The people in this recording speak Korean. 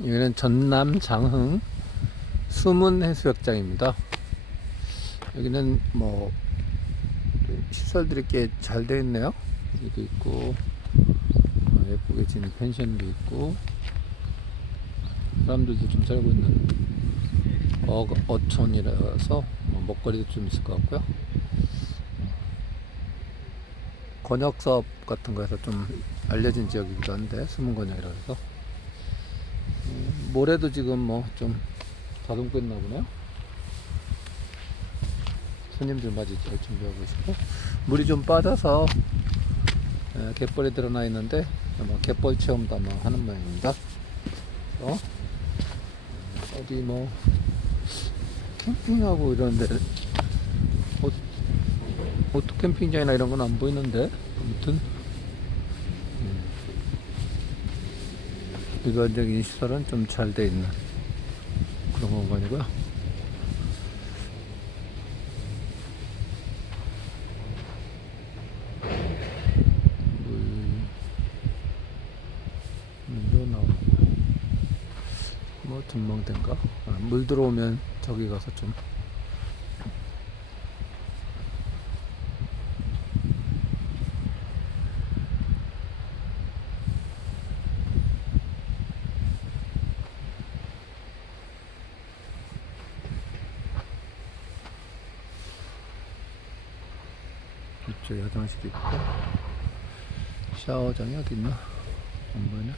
여기는 전남 장흥 수문 해수욕장입니다. 여기는 뭐 시설들이 꽤 잘 되어 있네요. 여기도 있고 어, 예쁘게 지은 펜션도 있고 사람들도 좀 살고 있는 어, 어촌이라서 뭐 먹거리도 좀 있을 것 같고요. 권역 사업 같은 거에서 좀 알려진 지역이기도 한데 숨은 권역이라 해서 음, 모래도 지금 뭐 좀 다듬고 있나 보네요. 손님들 맞이 잘 준비하고 있고 물이 좀 빠져서 에, 갯벌이 드러나 있는데 아마 갯벌 체험도 아마 하는 모양입니다. 어? 어디 뭐 캠핑하고 이런데 어, 오토 캠핑장이나 이런 건 안 보이는데 아무튼 일반적인 시설은 좀 잘 돼 있는 그런 공간이고요. 뭐 전망대인가? 아, 물 들어오면 저기 가서 좀 이쪽 화장실이 있고 샤워장이 어디 있나? 안 보이네.